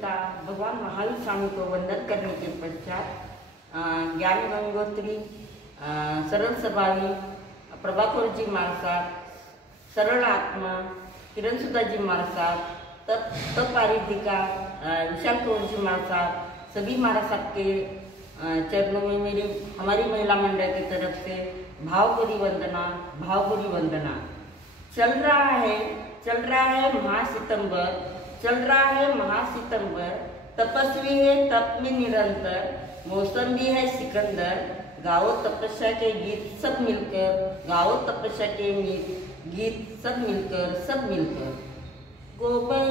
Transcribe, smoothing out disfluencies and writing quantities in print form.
भगवान महावीर स्वामी को वंदन करने के पश्चात ज्ञान गंगोत्री, सरल स्वभावी, प्रभाकर जी महाराज, सरल आत्मा, किरण सुधा जी महाराज, तत्पारिधिका, विशाल कौर जी महाराज, सभी महाराज के चरणों में मेरी हमारी महिला मंडल की तरफ से भावभरी वंदना। चल रहा है महासितंबर, चल रहा है महासितंबर, तपस्वी है तप में निरंतर, मौसम भी है सिकंदर, गाओ तपस्या के गीत सब मिलकर, गाओ तपस्या के गीत सब मिलकर। गोबर